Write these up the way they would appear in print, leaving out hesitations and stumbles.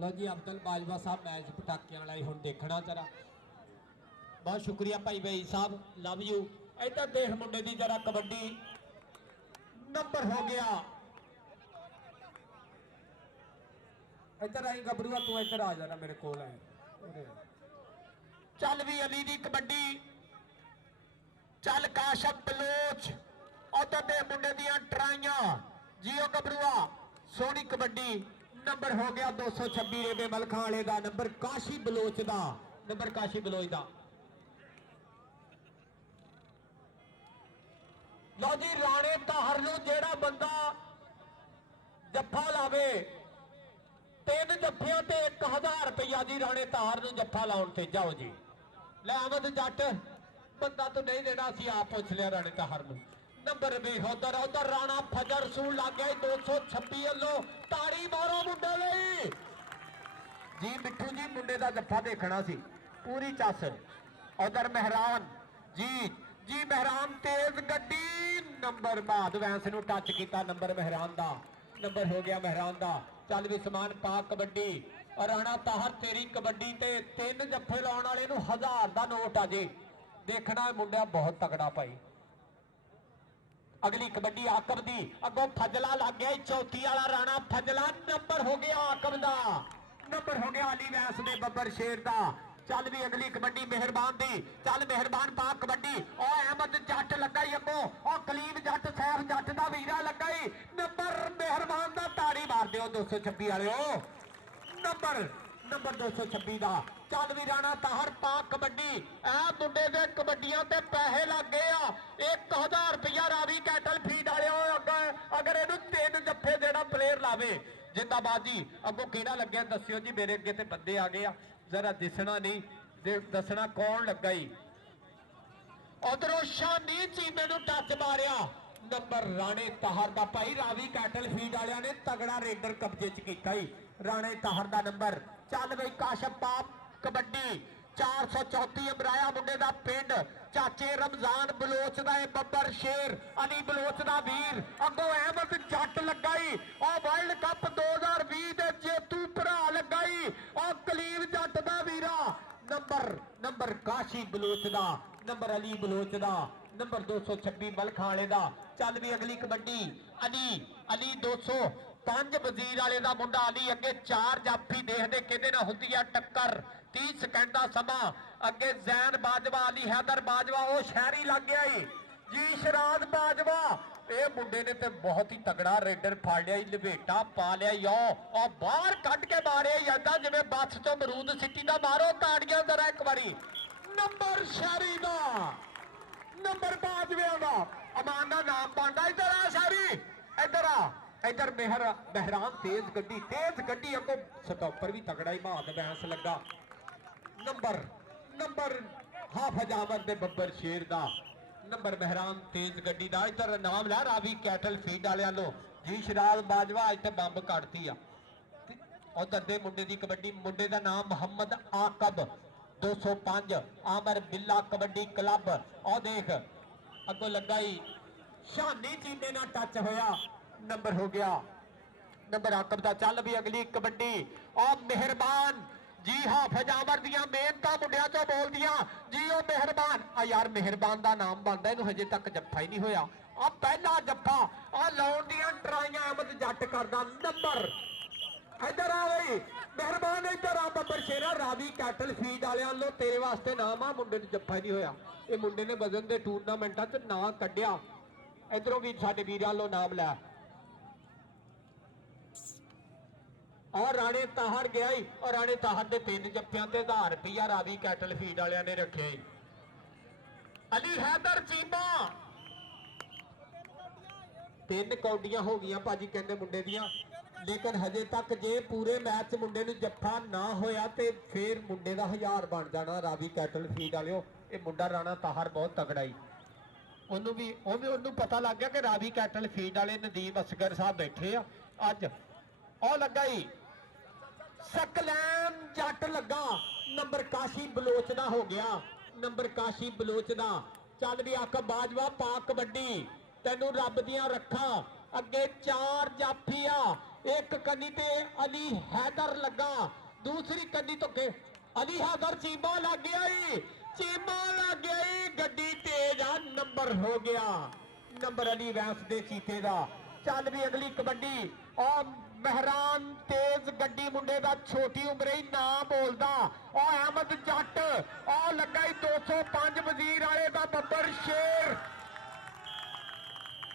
लो जी अब्दुल बाजवा साहब मैच पटाकियां वाला हुण देखना जरा। बहुत शुक्रिया भाई भाई साहब, लव यू। इधर देख मुंडे की जरा कबड्डी नंबर हो गया। इधर आई गबरूआ, तू इधर आ जाना मेरे को। चल भी अली की कबड्डी, चल काशफ बलोच उधर दे मुंडे दियां ट्राइयां। जियो गबरूआ सोहनी कबड्डी नंबर हो गया 226 रेबे मलखा वाले का नंबर, काशी बलोच का नंबर, काशी बलोच का। लो जी राणे ताहर नूं जेड़ा बंदा जफ्फा लावे, 3 जफ्फियां ते 1000 रुपया जी राणे ताहर नूं जफ्फा लाउण ते। जाओ जी लै अहमद जट, बंदा तो नहीं देना, असीं आप पुछ लिया राणे ताहर नूं। नंबर भी उधर उधर राणा फजर सून लग गया 226 वालों। ताड़ी मारो मुंडे लई जी। मिठू जी मुंडे का जफ्फा देखना सी पूरी चस। उधर मेहरान जी जी मेहरान तेज गड्डी नंबर बाद वैंस नूं टच किया, नंबर मेहरान का नंबर हो गया मेहरान का। चल भी समान पा कबड्डी और राणा ताहर तेरी कबड्डी ते 3 जफ्फे लाने वाले नूं 1000 का नोट आ जी। देखना मुंडा बहुत तगड़ा भाई। अगली कबड्डी आकब दी, अगों फजला लग गया चौथी वाला राणा फजला। नंबर हो गया आकब का, नंबर हो गया अली वैस ने बब्बर शेर का। चल भी अगली कबड्डी मेहरबान दी, चल मेहरबान पा कबड्डी। और अहमद जट लगा ही अगों, और कलीम जट सैफ जट का वीरा लगा ही। नंबर मेहरबान का, ताड़ी मार दो 226 वाले नंबर, नंबर 226 का। चल भी राणा ताहर पा कबड्डी। ए मुंडे दे कबड्डियां ते पैसे लग गए आ 1000 रुपया रावी कैटल फीड वाले। अगर इनू 3 जफ्फे देना प्लेयर लावे जिंदाबाद जी। अगों किहड़ा लग्या दस्सियो जी, मेरे अगे ते बंदे आ गए आ, जरा दिसना नहीं, दसना कौन लगा ही। उधरों शानी चीमे नूं टच मारिया, नंबर राणे ताहर का। भाई रावी कैटल फीड वालियां ने तगड़ा रेडर कब्जे च कीता ही, राणे ताहर का नंबर। चल बई काशफ पाप कबड्डी 434 अमराया मुंडे का पिंड, चाचे रमजान बलोच का बब्बर शेर, अली बलोच का वीर। अगों अहमद जट लगा ही, और वर्ल्ड कप 2020 के जेतू भरा लगा ही, और कलीम जट का वीरा। नंबर, नंबर काशी बलोच का, नंबर अली बलोच का, नंबर 226 मलखा वाले का। चल भी अगली कबड्डी अली, अली 205 वजीर वाले का मुंडा अली। अगे 4 जाफी देखते कि होंदी है टक्कर, 30 सेकंड का समा। अगे जैन बाजवा, अली हैदर बाजवा, वो शहरी लग गया ही जी। शराज बाजवा ये मुंडे ने तो बहुत ही तगड़ा रेडर फड़ लिया, लपेटा पा लिया और बाहर कट के मारे जाता जिवें बस चो मरूद सिटी का। मारो ताड़ियां जरा एक बारी। नंबर शहरी का, नंबर बाजविया का, अमान का नाम बनता। इधर आ शहरी, इधर आ, इधर मेहरान तेज गड्डी, तेज गड्डी। अगो स्टॉपर भी तगड़ा ही मात बैंस लगा। नंबर, नंबर हाफिज अहमद ने बब्बर शेर का, नंबर मेहरान तेज गड्डी का। इधर नाम लै रावी कैटल फीड वाले जी। शराज बाजवा अज तो बंब कटती आ। उधर दे मुंडे की कबड्डी, मुंडे का नाम मोहम्मद आकब 205 आमर बिल्ला कबड्डी क्लब। और देख अगो लगा ही शानी चीमे ना टच होया, नंबर हो गया नंबर आकब का। चल भी अगली कबड्डी और मेहरबान जी। हाफिज आमर दियां मेहनतां मुंडियां चो बोल दियां जी। ओ मेहरबान आ यार, मेहरबान का नाम बनता, इनू हजे तक जफ्फा ही नहीं होया। आ पहला जफ्फा आ लाउण दियां ट्राइयां अहमद जट करदा। नंबर इधर आ गई मेहरबान, इधर आ बब्बर शेरा। रावी कैटल फीड वाले तेरे वास्ते नाम आ, मुंडे जफ्फा ही नहीं होया। ये मुंडे ने वजन के टूरनामेंटा च ना कढ़िया। इधरों भी साडे वीर वालों नाम लै। और राणे ताहर गया ही, और राणे ताहर के 3 जफ्फियां ते 1000 रुपया रावी कैटल फीड वाले ने रखे ही। अली हैदर चीमा 3 कौडियां हो गई भाजी कहते मुंडे दियां, लेकिन हजे तक जे पूरे मैच मुंडे नूं जफ्फा ना होया तो फिर मुंडे का 1000 बन जाना रावी कैटल फीड वाले। ये मुंडा राणा ताहर बहुत तगड़ा ही, उन्होंने भी उन्होंने पता लग गया कि रावी कैटल फीड वाले नदीम असगर साहब बैठे आ अज। और लगा ही सकलैन जट लगा, नंबर काशी बलोच का हो गया, नंबर काशी बलोच का। चल भी आक बाजवा पा कबड्डी, तेनू रब दियां रखा। अगे 4 जाफी आ, एक कन्नी ते अली हैदर लगा, दूसरी कन्नी तो के अली हैदर चीमा लग गया ही, चीमा लग गया ही, गड्डी तेज आ, नंबर हो गया, नंबर अली वैंस दे चीते दा। चल भी अगली कबड्डी और महरान तेज गड्डी मुंडे दा, छोटी उम्र ही ना बोलदा, और अहमद जट और लगा ही 205 वजीर वाले दा बब्बर शेर।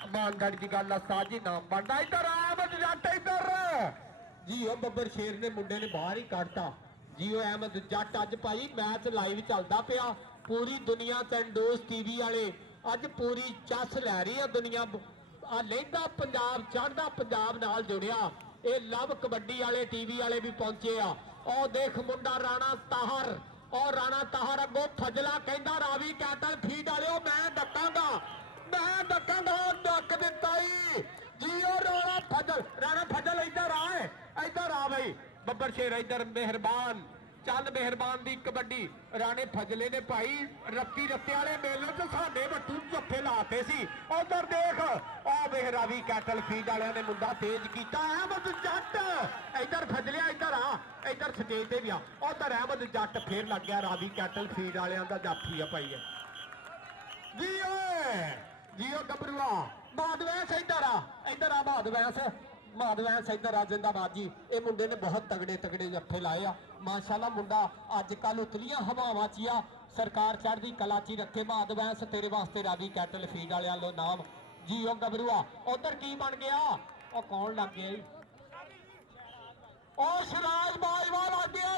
मानगढ़ की गल उस्ताद जी नाम बनता, इधर अहमद जट इधर जी, ओ बब्बर शेर ने मुंडे ने बाहर ही काटता जी। ओ अहमद जट अज भाई मैच लाइव चलता पिया, पूरी दुनिया चंडोस टीवी वाले अज पूरी चस लै रही है दुनिया, लहंदा पंजाब चढ़दा पंजाब नाल जुड़िया, ये लव कबड्डी वाले टीवी वाले भी पहुंचे आ। और देख मुंडा राणा ताहर, और राणा ताहर अगों फजला कहंदा रावी कैटल फीड वाले मैं डकांगा, मैं डकांगा, डक दिता ही जी। और राणा फजल इधर आए, इधर आ भाई बब्बर शेर इधर मेहरबान। चल मेहरबान दी कबड्डी राणे फजले ने भाई रत्ती रत्ते वाले मेले च साडे बट्टू जफ्फे लाते सी। उधर देख ओ बेहरावी कैटल फीड वाले ने मुंडा तेज किया, अहमद जट इधर फजलिया इधर आ, इधर स्टेज ते भी आ, उधर अहमद जट फिर लग गया रावी कैटल फीड वाले का जाफी है भाई जियो गबरूआ। माधवैंस इधर आ माधवैंस, माधवैंस इधर आ जिंदाबाद जी। ये मुंडे ने बहुत तगड़े तगड़े जफ्फे लाए आ माशाल्लाह, मुंडा अजकल उतलियां हवावां च आ, सरकार चढ़दी कला च रखे। माधवैंस तेरे वास्ते रावी कैटल फीड वाले वालों नाम जी। ओ गबरूआ उधर की बन गया, और कौन लग गया ओ सिराज बाजवा लग गया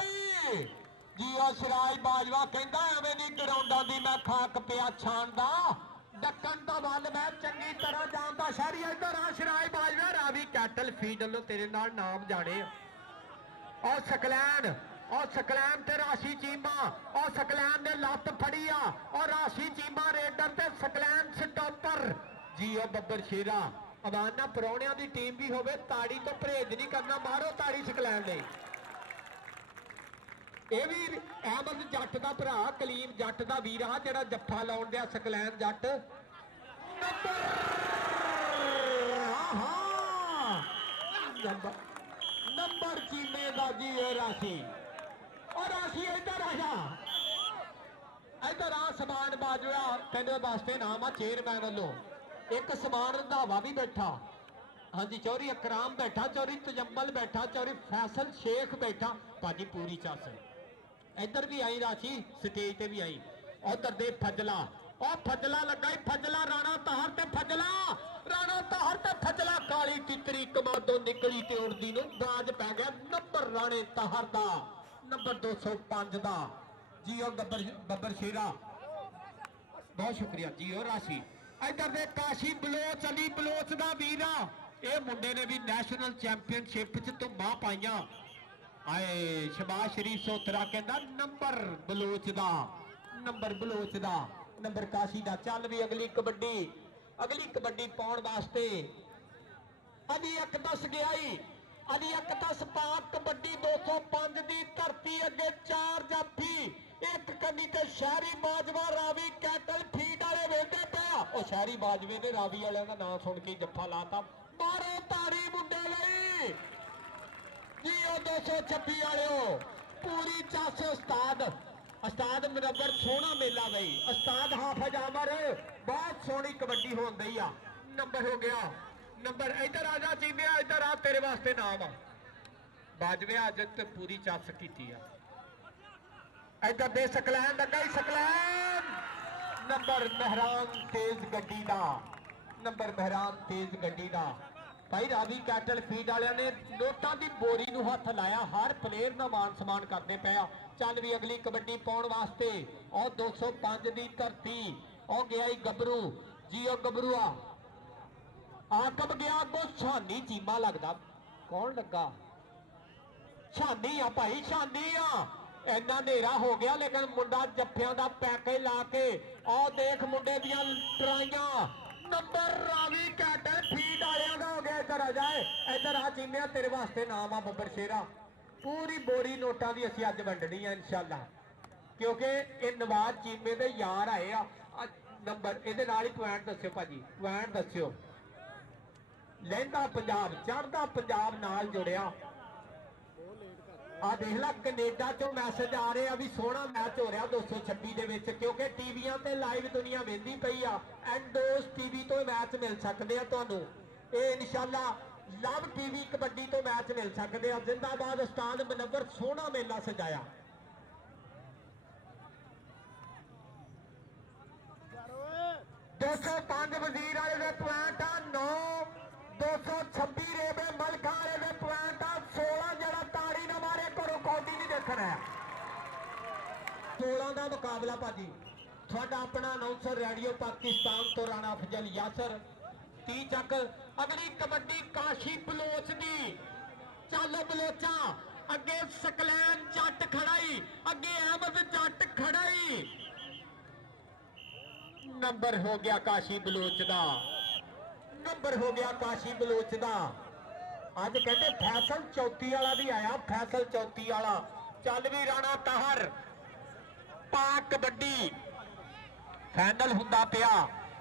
जी। ओ सिराज बाजवा कहंदा एवें दी ग्राउंडां दी मैं खाक पिया छाणदा, डकन तो बल मैं चंगी तरह जानता। शहरी इधर आ सिराज बाजवा, रावी कैटल फीड लो तेरे नाल नाम जाने। और सकलैन ते राशि चीमा, और सकलैन ने लत्त फड़ी आ, और राशि चीमा रेडर ते सकलैन स्टॉपर जी। ओ बब्बर शेरा अमाना परौणियां दी टीम भी होवे, ताड़ी तो परहेज नहीं करना, मारो ताड़ी सकलैन ने। ये भी अहमद जट का भरा कलीम जट का वीर आ जिहड़ा जफ्फा लाउण दिया सकलैन जट। नंबर चीमे का जी राशि, और राशि इधर आ जा, इधर आ समान बाजवा तेरे वास्ते नाम आ चेयरमैन वालों। एक समान रंधावा भी बैठा, हाँ जी, चौरी अकराम बैठा, चौरी तजम्मल बैठा, चौरी फैसल शेख बैठा, भाजी पूरी चस। इधर भी आई राशि स्टेज ते भी आई। उधर दे फजला, और फजला लगा फजला राणा ताहर ते फजला, राणा ताहर ते फजला, काली तितरी कमादों निकली ते उड़दी नूं बाज पै गया। नंबर राणे ताहर दा, नंबर 205 दा जी। ओ बब्बर शेरा बहुत शुक्रिया जी। ओ राशि इधर दे काशी बलोच अली बलोच दा वीरा, ये मुंडे ने भी नैशनल चैंपियनशिप च धुम्मा पाइया। आए शबाश शरीफ सोतरा कहता नंबर बलोच दा, नंबर बलोच दा, नंबर काशी दा। चल भी अगली कबड्डी पाउण वास्ते अली अकदस गया ही, अली अकदस पाक कबड्डी 205 दी धरती अगे 4 जाफी, एक कन्नी ते शहरी बाजवा रावी कैटल फीड वाले वेंदे पिया। ओ शहरी बाजवे ने रावी वाले का नाम सुन के जफ्फा लाता, मारो ताड़ी मुंडे लई जी। ओ 226 वाले पूरी चस उस्ताद, उस्ताद मुनव्वर सोहना मेला बई, उस्ताद हाफिज अमर बहुत सोहनी कबड्डी हो गई आ। नंबर हो गया, नंबर इधर आ जा चीमिया, इधर आ तेरे वास्ते नाम आ बाजवे अज तो पूरी चस की। इधर दे सकलैन लगा ही सकलैन, नंबर मेहरान तेज गड्डी दा, नंबर मेहरान तेज गड्डी दा भाई। रावी कैटल फीड वाले ने नोटा की बोरी नूं हथ लाया, हर प्लेयर का मान सम्मान करते पे। चल भी अगली कबड्डी पाउण वास्ते और 205 की धरती और गया ही गबरू जी। ओ गबरूआ आकब गया अगो छानी चीमा लगता, कौन लगा छानी आ भाई, छानी आ। इन्ना नेरा हो गया लेकिन मुंडा जफ्फियां दा पैकेज ला के और देख मुंडे दियां ट्राइयां, नंबर रावी कैटल फीड वाले का हो गया। इधर आ जाए, इधर आ चीमिया तेरे वास्ते नाम आ बब्बर शेरा, पूरी बोरी नोटा की असीं अज वंडनी है इंशाअल्लाह, क्योंकि ये नवाज चीमे दे यार आए आ। नंबर ये ही पॉइंट दस्यो भाजी, पॉइंट दस्यो लहंदा पंजाब चढ़दा पंजाब नाल जुड़िया आ देख ला कनेडा चो मैसेज आ रहे भी सोहना मैच हो रहा 226 दे विच क्योंकि टीवियां ते लाइव दुनिया वेंदी पई आ एंडोस टीवी तो मैच मिल सकते हैं तुहानू ये इंशाअल्लाह लव टीवी कबड्डी तो मैच मिल सकते हैं जिंदाबाद उस्ताद मुनव्वर सोहना मेला सजाया 205 वजीर वाले दे पॉइंट आ 9 226 रेबे मलका वाले दे पॉइंट आ 16 जरा ताड़ी ना मारे घरों कौडी नहीं देखना 16 का मुकाबला भाजी थोड़ा अपना अनाउंसर रेडियो पाकिस्तान तो राणा अफजल यासर 30 चक अगली कबड्डी काशी बलोच दी चल बलोचा अगे सकलैन जट खड़ाई अगे अहमद जट खड़ाई नंबर हो गया काशी बलोच का नंबर हो गया काशी बलोच का अज कहते फैसल चौथी वाला भी आया फैसल चौथी वाला चल भी राणा ताहर पाक कबड्डी फाइनल हुंदा पिया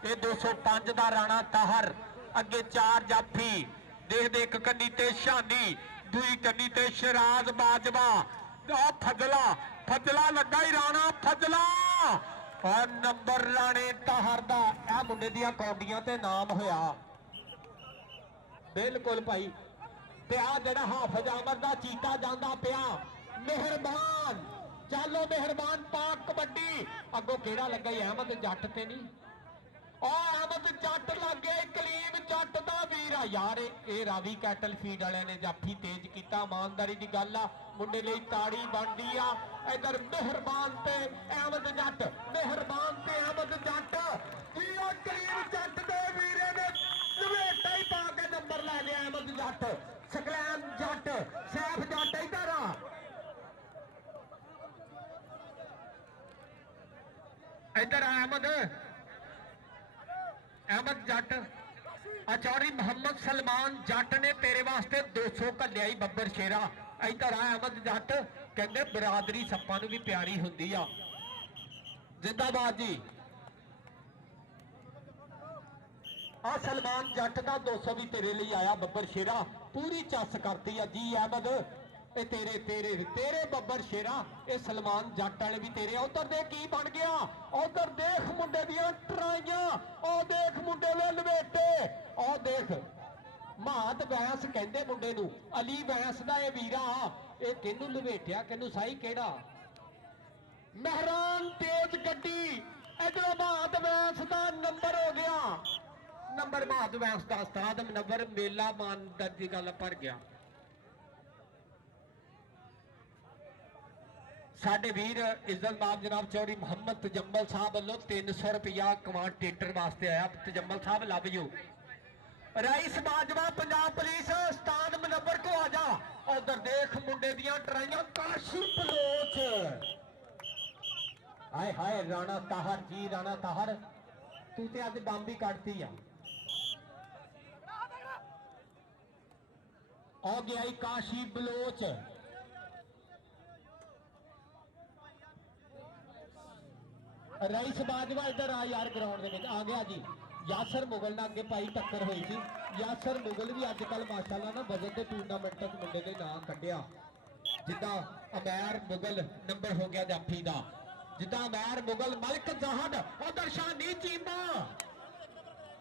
ये 205 का राणा ताहर अगे 4 जाफी देख दे एक कन्नी ते शानी दूई कन्नी ते शराज बाजवा फजला फजला लगा ही राणा फजला और नंबर राणे ताहर दा ए मुंडे दियां कौडियां ते नाम होया बिल्कुल भाई ते आ जेड़ा हाफिज अहमद दा चीता जांदा पिया मेहरबान चलो मेहरबान पाक कबड्डी अगो केड़ा लगा अहमद जट ते नहीं अहमद जट लग गया कलीम जट दा वीर यार ये रावी कैटल फीड वाले ने जाफी तेज किया ईमानदारी की गल आ मुंडे लई ताड़ी बनदी आ इधर मेहरबान ते अहमद जट मेहरबान ते अहमद जट कलीम जट दे वीरे ने लवेटा ही पा के नंबर लै लिया अहमद जट सकलैन जट सैफ जट इधर आ इधर अहमद अहमद जट अचौरी मोहम्मद सलमान जट ने तेरे वास्ते 200 घलिया ही बब्बर शेरा इधर आ अहमद जट कहते बरादरी सप्पा नूं भी प्यारी हुंदी आ जिंदाबाद जी आ सलमान जट का 200 भी तेरे लिए आया बब्बर शेरा पूरी चस करती है जी अहमद ए तेरे तेरे तेरे बब्बर शेरा ए सलमान जट वाले भी तेरे उधर देख की बन गया उधर देख मुंडे दियां ट्राइयां ओ देख मुंडे दे लवेटे ओ देख महात वैंस कहंदे मुंडे नूं अली वैंस दा ए वीरा ए किहनूं लवेटिया किहनूं साई केड़ा मेहरान तेज गड्डी इधर महात वैंस दा नंबर हो गया नंबर महात वैंस दा उस्ताद मुनव्वर मेला मान दी गल भर गया साडे वीर इज्जतमान जनाब चौधरी मोहम्मद तजम्मल साहब वालों 300 रुपया कमांडेटर वास्ते आया तजम्मल साहब love you rice Bajwa Punjab police उस्ताद मुनव्वर को आ जा उधर देख मुंडे दियां ट्राइयां काशी बलोच हाय हाय राणा ताहर जी राणा ताहर तू ते अज बंब ही कटती आ गया काशी बलोच राइस बाजवा इधर आ यार ग्राउंड में आ गया जी यासर मुगल ने अगे पाई टक्कर हुई थी यासर मुगल भी अजकल माशाल्लाह ना वजन के टूर्नामेंट तक मुंडे ने नाम कढ़िया जिदा अमैर मुगल नंबर हो गया जाफी का जिदा अमैर मुगल मलिक जहद उधर शानी चीमा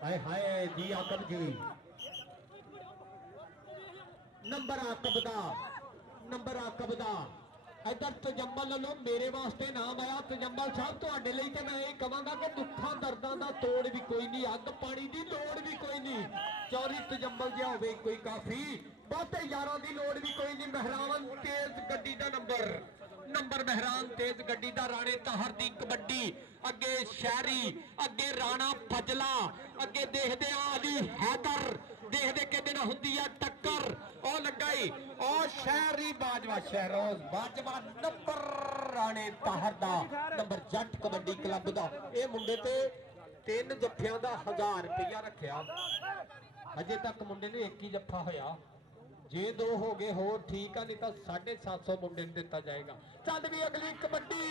हाय हाय जी आकब जी नंबर आकब दा इधर तजम्मल लो मेरे वास्ते नाम आया तजम्मल साहब तुहाडे लई ते मैं ये कहांगा कि दुखा दर्दां दा तोड़ भी कोई नहीं अग पानी की लोड़ भी कोई नहीं चौरी तजम्मल जिहा होवे कोई काफी बहुते यारां दी लोड़ भी कोई नहीं मेहरान तेज गड्डी दा नंबर मेहरान तेज गड्डी दा राणे ताहर दी कबड्डी अगे शहरी अगे राणा फजला अगे देखदे अली हैदर देखदे किहदे नाल हुंदी है टक्कर ओ लगाई ओ शहरी बाजवा शहरोज बाजवा नंबर राणे ताहर दा नंबर जट कबड्डी क्लब दा ए मुंडे ते 3 जफ्फियां दा 1000 रुपया रखिया अजे तक मुंडे ने एक ही जफ्फा होया जे 2 हो गए होर ठीक है नहीं तो 750 मुंडे दिता जाएगा चल भी अगली कबड्डी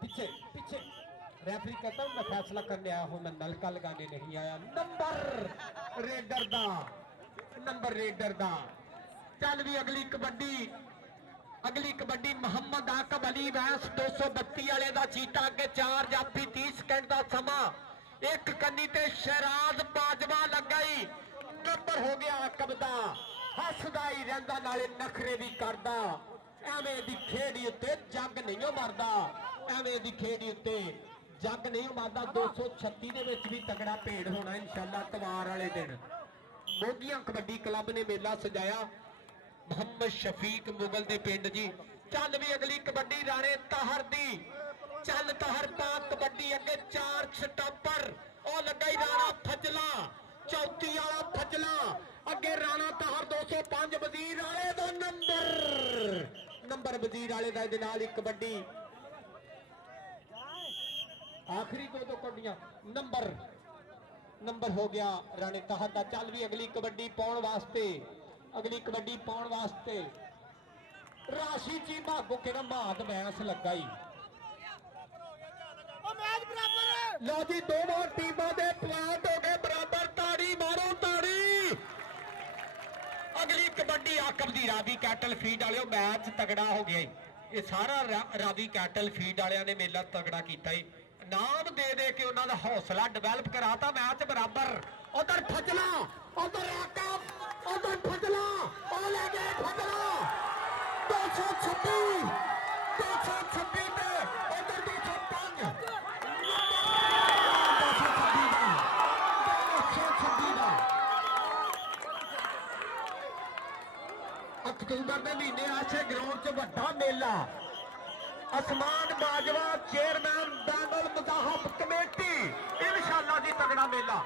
पीछे पीछे रेफरी कहता हूं मैं फैसला करने आया हूं, मैं नलका लगाने नहीं आया। नंबर रेडर दा चल भी अगली कबड्डी मोहम्मद आकब अली वैस 232 वाले का चीता अगे 4 जाफी 30 सेकंड का समा एक कन्नी ते शहराज बाजवा लगाई। नंबर हो गया आकब दा, हसदा ही रहिंदा नाले नखरे भी करदा। एवें दी खेड़ी उत्ते जग नहीं मरदा, एवें दी खेड़ी उत्ते जग नहीं मरदा। 236 दे विच भी तगड़ा भेड़ होना इंशाअल्लाह तवार वाले दिन। मोगियां कबड्डी क्लब ने मेला सजाया, मोहम्मद शफीक मुगल दे पिंड जी। चल भी अगली कबड्डी राणे ताहर दी, चल ताहर पा कबड्डी अगे 4 स्टॉपर ओ लगाई राणा फजला 34 वाला फजला अगे राणा ताहर 205 वजीर वाले दा नंबर वजीर वाले दा दे नाल एक कबड्डी आखिरी दो कबड्डियां नंबर हो गया राणे ताहर दा। चल भी अगली कबड्डी पाउण वास्ते राशि चीमा गुके ना मात मैस लगाई। लो जी दोनों टीमों के प्वाइंट हो गए बराबर, ताड़ी मारो ताड़ी। अगली कबड्डी आकब दी रावी कैटल फीड वाले मैच तगड़ा हो गया। ये सारा रावी कैटल फीड वाले ने मेला तगड़ा किया, नाम दे दे के उन्होंने हौसला डिवेलप कराता। मैच बराबर उधर फजला उधर आकब उधर फजला और ले गए फजला 226 पे उधर 205 अक्तूबर के महीने आसे ग्राउंड च वड्डा मेला। असमान बाजवा चेयरमैन दानल मुजाहब कमेटी इंशाअल्लाह जी तगड़ा मेला।